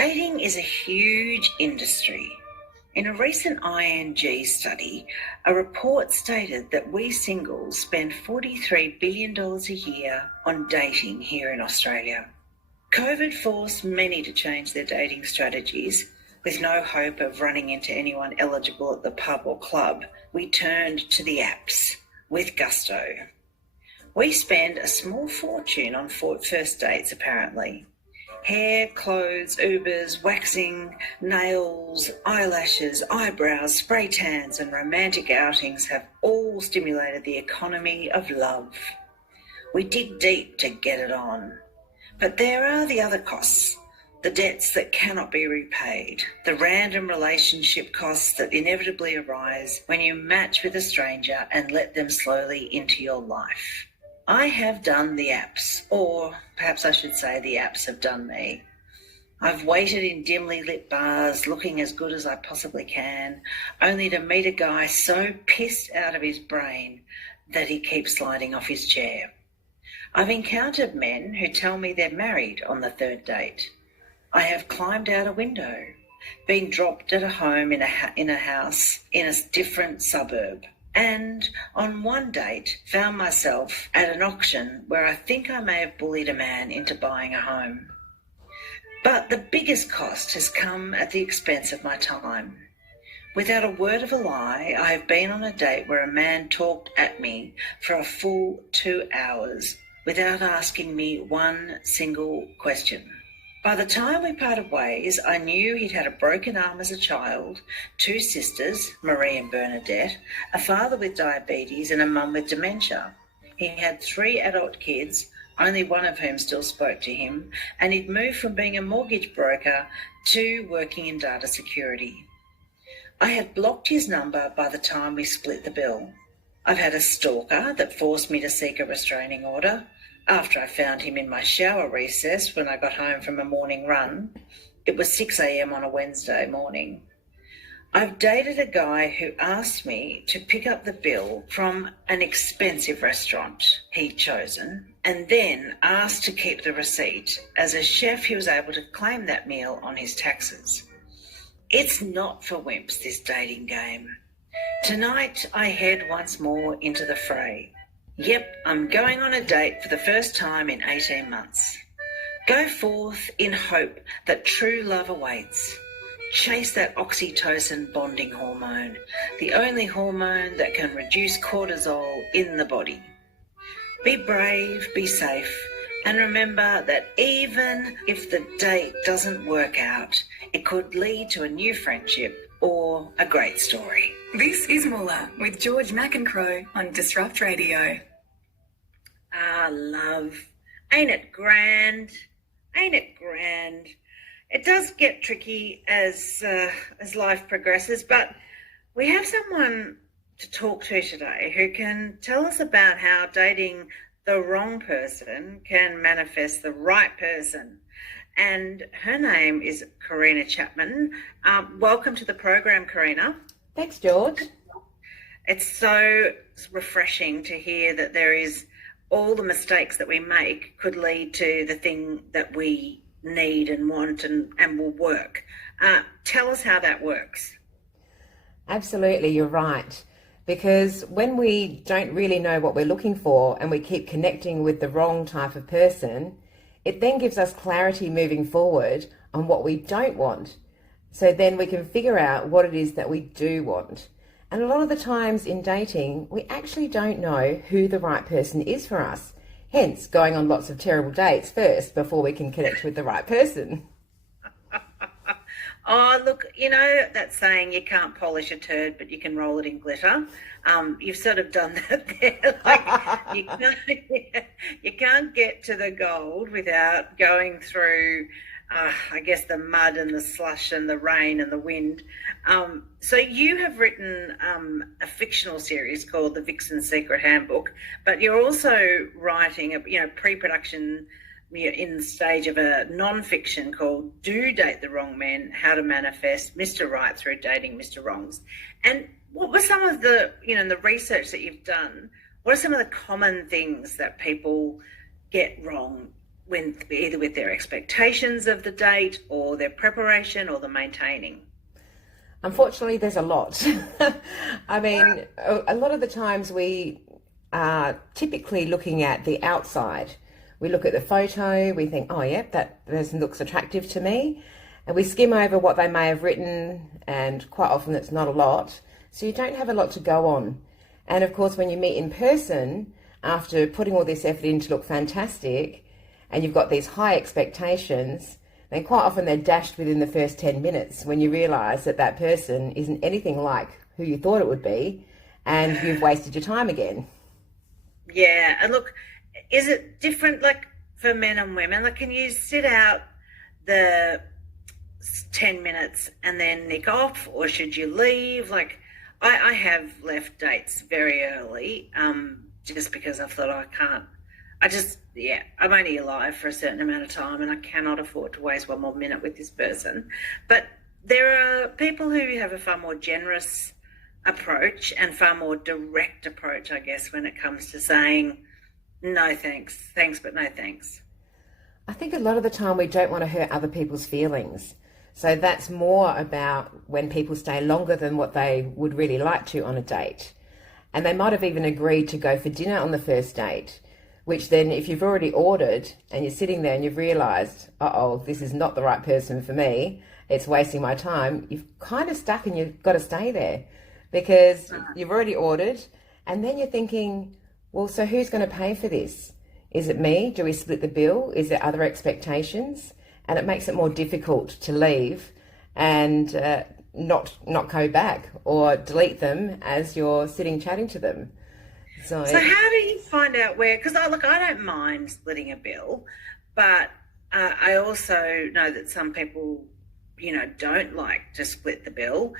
Dating is a huge industry. In a recent ING study, a report stated that we singles spend $43 billion a year on dating here in Australia. COVID forced many to change their dating strategies. With no hope of running into anyone eligible at the pub or club, we turned to the apps with gusto. We spend a small fortune on first dates, apparently. Hair, clothes, Ubers, waxing, nails, eyelashes, eyebrows, spray tans and romantic outings have all stimulated the economy of love. We dig deep to get it on. But there are the other costs, the debts that cannot be repaid, the random relationship costs that inevitably arise when you match with a stranger and let them slowly into your life. I have done the apps, or perhaps I should say the apps have done me. I've waited in dimly lit bars, looking as good as I possibly can, only to meet a guy so pissed out of his brain that he keeps sliding off his chair. I've encountered men who tell me they're married on the third date. I have climbed out a window, been dropped at a home in a house in a different suburb, and on one date found myself at an auction where I think I may have bullied a man into buying a home. But the biggest cost has come at the expense of my time. Without a word of a lie, I have been on a date where a man talked at me for a full 2 hours without asking me one single question. By the time we parted ways, I knew he'd had a broken arm as a child, 2 sisters, Marie and Bernadette, a father with diabetes and a mum with dementia. He had 3 adult kids, only one of whom still spoke to him, and he'd moved from being a mortgage broker to working in data security. I had blocked his number by the time we split the bill. I've had a stalker that forced me to seek a restraining order after I found him in my shower recess when I got home from a morning run. It was 6 a.m. on a Wednesday morning. I've dated a guy who asked me to pick up the bill from an expensive restaurant he'd chosen and then asked to keep the receipt. As a chef, he was able to claim that meal on his taxes. It's not for wimps, this dating game. Tonight, I head once more into the fray. Yep, I'm going on a date for the first time in 18 months. Go forth in hope that true love awaits. Chase that oxytocin bonding hormone, the only hormone that can reduce cortisol in the body. Be brave, be safe, and remember that even if the date doesn't work out, it could lead to a new friendship or a great story. This is Muller with George McEnroe on Disrupt Radio. Ah, love. Ain't it grand? Ain't it grand? It does get tricky as life progresses, but we have someone to talk to today who can tell us about how dating the wrong person can manifest the right person. And her name is Karina Chapman. Welcome to the program, Karina. Thanks, George. It's so refreshing to hear that there is all the mistakes that we make could lead to the thing that we need and want and will work. Tell us how that works. Absolutely, you're right. Because when we don't really know what we're looking for and we keep connecting with the wrong type of person, it then gives us clarity moving forward on what we don't want. So then we can figure out what it is that we do want. And a lot of the times in dating, we actually don't know who the right person is for us. Hence, going on lots of terrible dates first before we can connect with the right person. Oh, look, you know that saying, you can't polish a turd, but you can roll it in glitter. You've sort of done that there. Like, you can't get to the gold without going through, I guess, the mud and the slush and the rain and the wind. So you have written a fictional series called The Vixen's Secret Handbook, but you're also writing a pre-production in the stage of a non-fiction called Do Date the Wrong Men, How to Manifest Mr. Right Through Dating Mr. Wrongs. And what were some of the, the research that you've done, what are some of the common things that people get wrong either with their expectations of the date or their preparation or the maintaining? Unfortunately, there's a lot. I mean, a lot of the times we are typically looking at the outside. We look at the photo, we think, oh, yeah, that person looks attractive to me. And we skim over what they may have written, and quite often it's not a lot. So you don't have a lot to go on. And of course, when you meet in person, after putting all this effort in to look fantastic, and you've got these high expectations, then quite often they're dashed within the first 10 minutes when you realise that that person isn't anything like who you thought it would be, and you've wasted your time again. Yeah, and look, is it different, like, for men and women? Like, can you sit out the 10 minutes and then nick off, or should you leave? Like, I have left dates very early, just because I thought I'm only alive for a certain amount of time and I cannot afford to waste one more minute with this person. But there are people who have a far more generous approach and far more direct approach, I guess, when it comes to saying, no thanks, but no thanks. I think a lot of the time we don't want to hurt other people's feelings. So that's more about when people stay longer than what they would really like to on a date. And they might have even agreed to go for dinner on the first date, which then if you've already ordered and you're sitting there and you've realised, this is not the right person for me, it's wasting my time, you've kind of stuck and you've got to stay there because you've already ordered. And then you're thinking, well, so who's going to pay for this? Is it me? Do we split the bill? Is there other expectations? And it makes it more difficult to leave and not go back or delete them as you're sitting chatting to them. So how do you find out where? Because I don't mind splitting a bill, but I also know that some people, don't like to split the bill.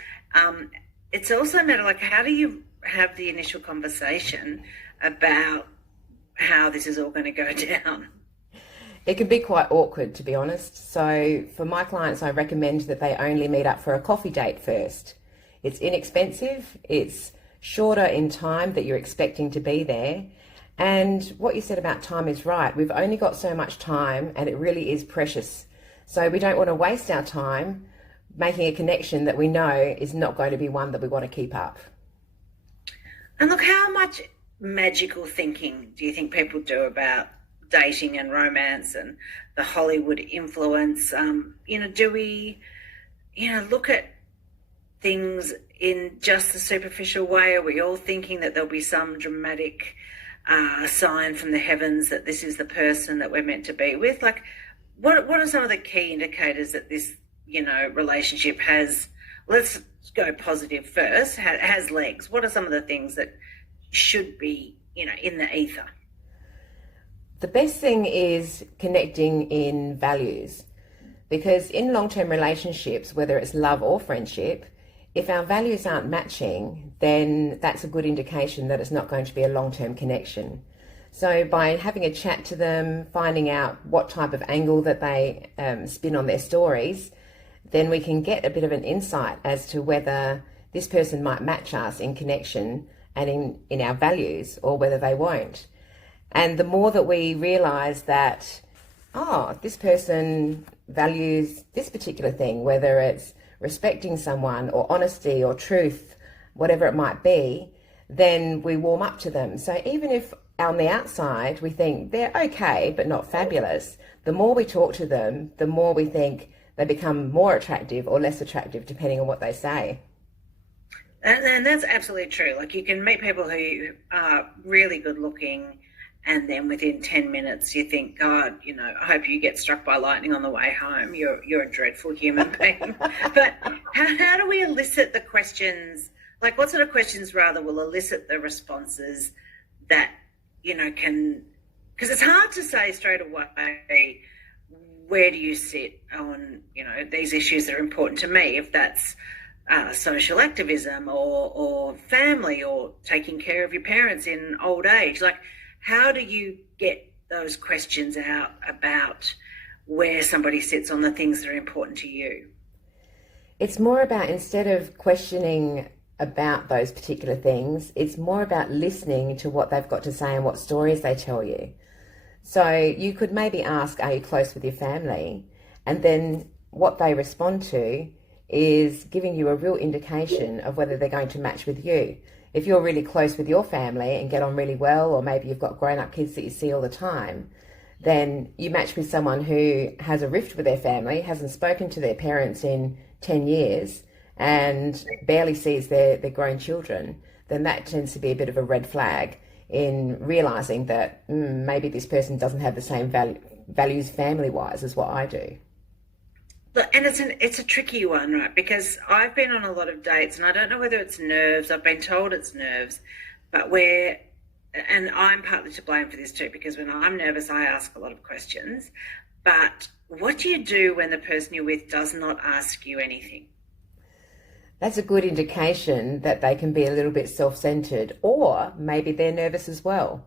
It's also a matter, like, how do you have the initial conversation about how this is all going to go down? It can be quite awkward, to be honest. So for my clients, I recommend that they only meet up for a coffee date first. It's inexpensive, it's shorter in time that you're expecting to be there. And what you said about time is right. We've only got so much time and it really is precious. So we don't want to waste our time making a connection that we know is not going to be one that we want to keep up. And look, how much magical thinking do you think people do about dating and romance and the Hollywood influence? Do we, look at things in just a superficial way? Are we all thinking that there'll be some dramatic sign from the heavens that this is the person that we're meant to be with? Like, what are some of the key indicators that this, relationship has, let's go positive first, has legs? What are some of the things that should be, in the ether? The best thing is connecting in values, because in long-term relationships, whether it's love or friendship, if our values aren't matching, then that's a good indication that it's not going to be a long-term connection. So by having a chat to them, finding out what type of angle that they spin on their stories, then we can get a bit of an insight as to whether this person might match us in connection and in our values, or whether they won't. And the more that we realise that, this person values this particular thing, whether it's respecting someone or honesty or truth, whatever it might be, then we warm up to them. So even if on the outside we think they're okay but not fabulous, the more we talk to them, the more we think they become more attractive or less attractive depending on what they say. And that's absolutely true. Like, you can meet people who are really good looking, and then within 10 minutes you think, God, I hope you get struck by lightning on the way home. You're a dreadful human being. But how do we elicit the questions? Like, what sort of questions rather will elicit the responses that, can, because it's hard to say straight away, where do you sit on, these issues that are important to me, if that's social activism or family or taking care of your parents in old age. Like, how do you get those questions out about where somebody sits on the things that are important to you? It's more about, instead of questioning about those particular things, it's more about listening to what they've got to say and what stories they tell you. So you could maybe ask, are you close with your family? And then what they respond to is giving you a real indication of whether they're going to match with you. If you're really close with your family and get on really well, or maybe you've got grown-up kids that you see all the time, then you match with someone who has a rift with their family, hasn't spoken to their parents in 10 years, and barely sees their grown children, then that tends to be a bit of a red flag in realising that maybe this person doesn't have the same values family-wise as what I do. And it's a tricky one, right? Because I've been on a lot of dates, and I don't know whether it's nerves. I've been told it's nerves, but and I'm partly to blame for this too, because when I'm nervous, I ask a lot of questions. But what do you do when the person you're with does not ask you anything? That's a good indication that they can be a little bit self-centered, or maybe they're nervous as well.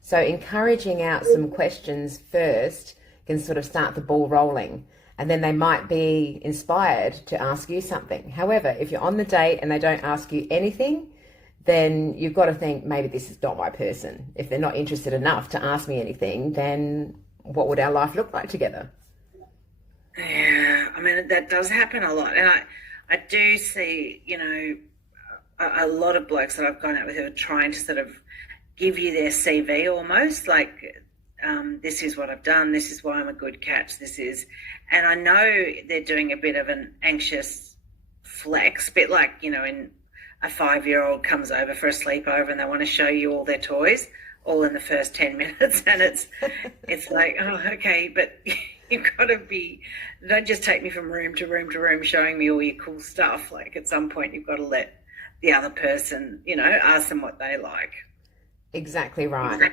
So encouraging out some questions first can sort of start the ball rolling, and then they might be inspired to ask you something. However, if you're on the date and they don't ask you anything, then you've got to think, maybe this is not my person. If they're not interested enough to ask me anything, then what would our life look like together? Yeah, I mean, that does happen a lot. And I do see, a lot of blokes that I've gone out with who are trying to sort of give you their CV almost, like, this is what I've done, this is why I'm a good catch, and I know they're doing a bit of an anxious flex, bit like, in a 5-year-old comes over for a sleepover and they want to show you all their toys, all in the first 10 minutes, and it's like, oh, okay, but you've got to don't just take me from room to room to room showing me all your cool stuff. Like, at some point you've got to let the other person, ask them what they like. Exactly right.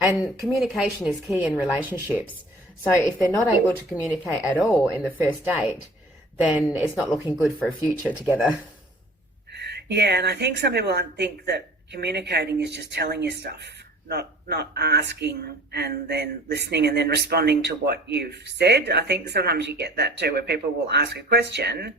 And communication is key in relationships. So if they're not able to communicate at all in the first date, then it's not looking good for a future together. Yeah, and I think some people think that communicating is just telling you stuff, not asking and then listening and then responding to what you've said. I think sometimes you get that too, where people will ask a question,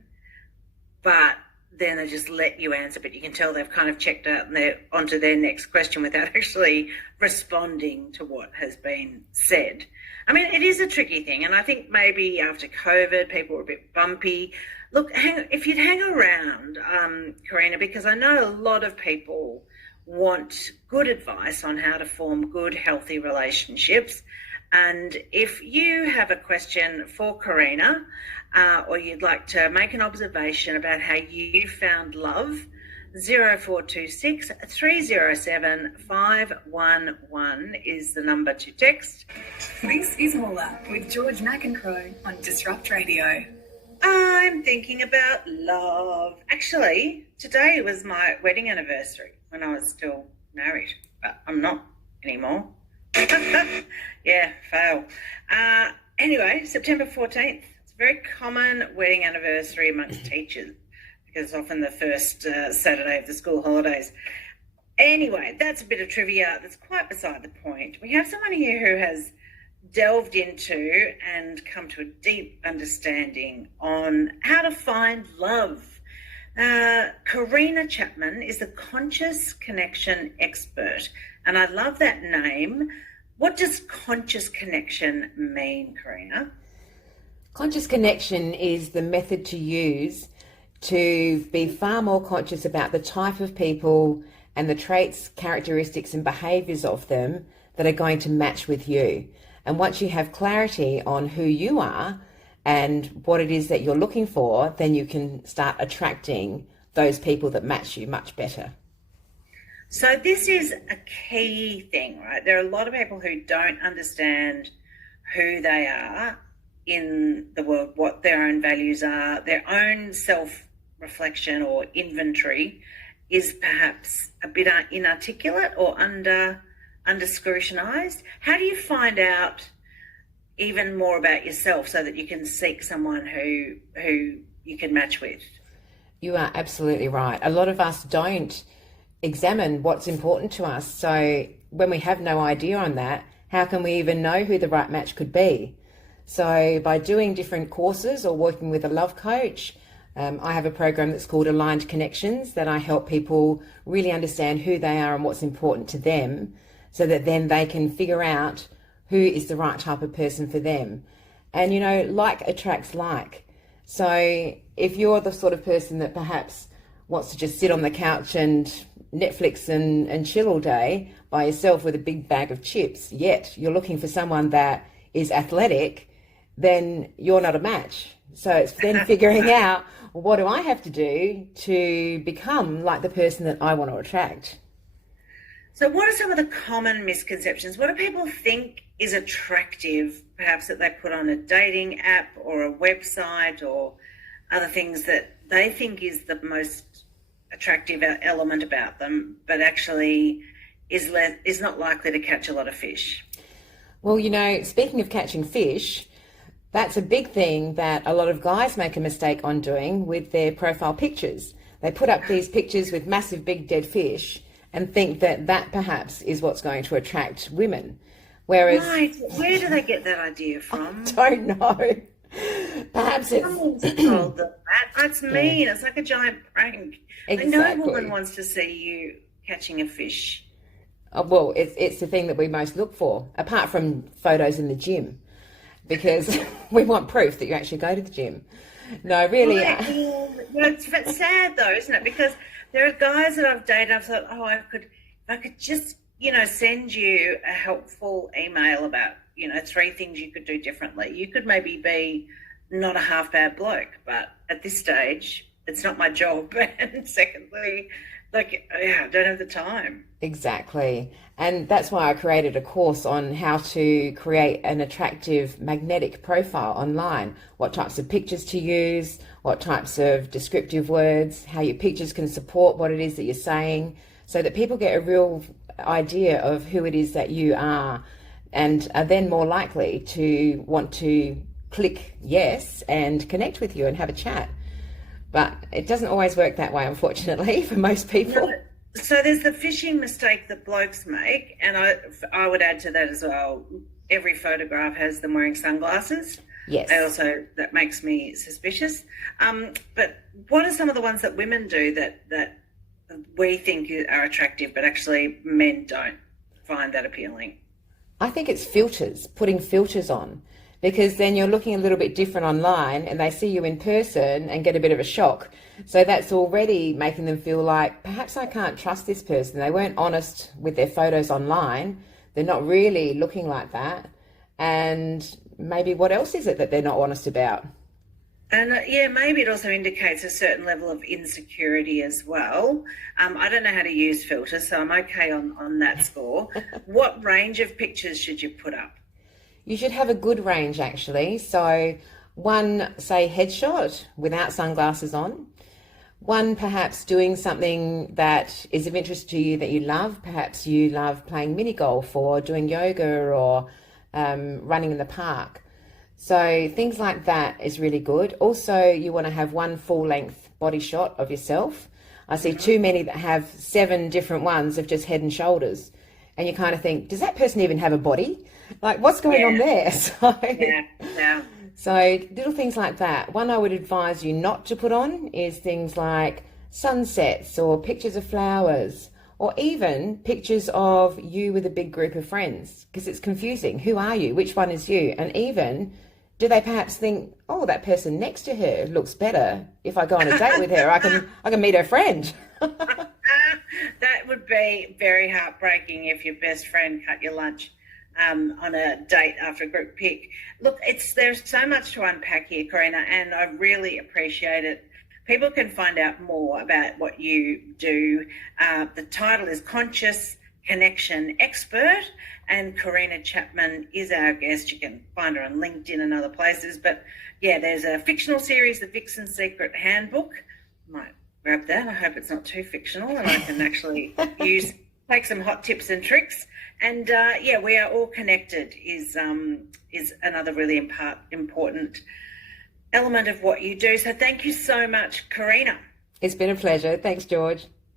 but then they just let you answer, but you can tell they've kind of checked out and they're onto their next question without actually responding to what has been said. I mean, it is a tricky thing, and I think maybe after COVID, people were a bit bumpy. Look, if you'd hang around, Karina, because I know a lot of people want good advice on how to form good, healthy relationships. And if you have a question for Karina, or you'd like to make an observation about how you found love, 0426 307 511 is the number to text. This is Mola with George McEnroe on Disrupt Radio. I'm thinking about love. Actually, today was my wedding anniversary when I was still married, but I'm not anymore. Yeah, fail. Anyway, September 14th. It's a very common wedding anniversary amongst teachers because it's often the first Saturday of the school holidays. Anyway, that's a bit of trivia that's quite beside the point. We have someone here who has delved into and come to a deep understanding on how to find love. Karina Chapman is the conscious connection expert, and I love that name. What does conscious connection mean, Karina? Conscious connection is the method to use to be far more conscious about the type of people and the traits, characteristics and behaviours of them that are going to match with you. And once you have clarity on who you are and what it is that you're looking for, then you can start attracting those people that match you much better. So this is a key thing, right? There are a lot of people who don't understand who they are in the world, what their own values are, their own self-reflection or inventory is perhaps a bit inarticulate or under scrutinised. How do you find out even more about yourself so that you can seek someone who you can match with? You are absolutely right. A lot of us don't examine what's important to us. So when we have no idea on that, how can we even know who the right match could be? So by doing different courses or working with a love coach, I have a program that's called Aligned Connections that I help people really understand who they are and what's important to them, so that then they can figure out who is the right type of person for them. And, you know, like attracts like. So if you're the sort of person that perhaps wants to just sit on the couch and Netflix and chill all day by yourself with a big bag of chips, yet you're looking for someone that is athletic, then you're not a match. So it's then figuring out, well, what do I have to do to become like the person that I want to attract? So what are some of the common misconceptions? What do people think is attractive, perhaps that they put on a dating app or a website or other things that they think is the most attractive element about them, but actually is not likely to catch a lot of fish? Well, you know, speaking of catching fish, that's a big thing that a lot of guys make a mistake on doing with their profile pictures. They put up these pictures with massive big dead fish and think that that perhaps is what's going to attract women. Whereas, right, where do they get that idea from? I don't know. Perhaps it's Someone's told them that. That's mean. Yeah. It's like a giant prank. Exactly. No woman wants to see you catching a fish. Oh, well, it's the thing that we most look for, apart from photos in the gym, because we want proof that you actually go to the gym. No, really. Well, it's sad though, isn't it? Because there are guys that I've dated. I've thought, if I could just, send you a helpful email about, 3 things you could do differently. You could maybe be not a half bad bloke, but at this stage, it's not my job. And secondly, I don't have the time. Exactly. And that's why I created a course on how to create an attractive magnetic profile online, what types of pictures to use, what types of descriptive words, how your pictures can support what it is that you're saying, so that people get a real idea of who it is that you are and are then more likely to want to click yes and connect with you and have a chat. But it doesn't always work that way, unfortunately, for most people. No. So there's the fishing mistake that blokes make, and I would add to that as well, every photograph has them wearing sunglasses. Yes. That makes me suspicious. But what are some of the ones that women do that we think are attractive, but actually men don't find that appealing? I think it's filters, putting filters on, because then you're looking a little bit different online and they see you in person and get a bit of a shock. So that's already making them feel like, perhaps I can't trust this person. They weren't honest with their photos online. They're not really looking like that. And maybe what else is it that they're not honest about? And maybe it also indicates a certain level of insecurity as well. I don't know how to use filters, so I'm okay on that score. What range of pictures should you put up? You should have a good range, actually. So one, say, headshot without sunglasses on. One, perhaps doing something that is of interest to you that you love. Perhaps you love playing mini golf or doing yoga or running in the park. So things like that is really good. Also, you want to have one full-length body shot of yourself. I see too many that have 7 different ones of just head and shoulders. And you kind of think, does that person even have a body? Like, what's going on there? So little things like that. One I would advise you not to put on is things like sunsets or pictures of flowers, or even pictures of you with a big group of friends, because it's confusing. Who are you? Which one is you? And even, do they perhaps think, oh, that person next to her looks better. If I go on a date with her, I can meet her friend. That would be very heartbreaking if your best friend cut your lunch on a date after a group pic. Look, there's so much to unpack here, Karina, and I really appreciate it. People can find out more about what you do. The title is Conscious Connection Expert, and Karina Chapman is our guest. You can find her on LinkedIn and other places. But yeah, there's a fictional series, The Vixen's Secret Handbook. Might grab that. I hope it's not too fictional and I can actually take some hot tips and tricks. And We Are All Connected is another really important element of what you do. So thank you so much, Karina. It's been a pleasure. Thanks, George.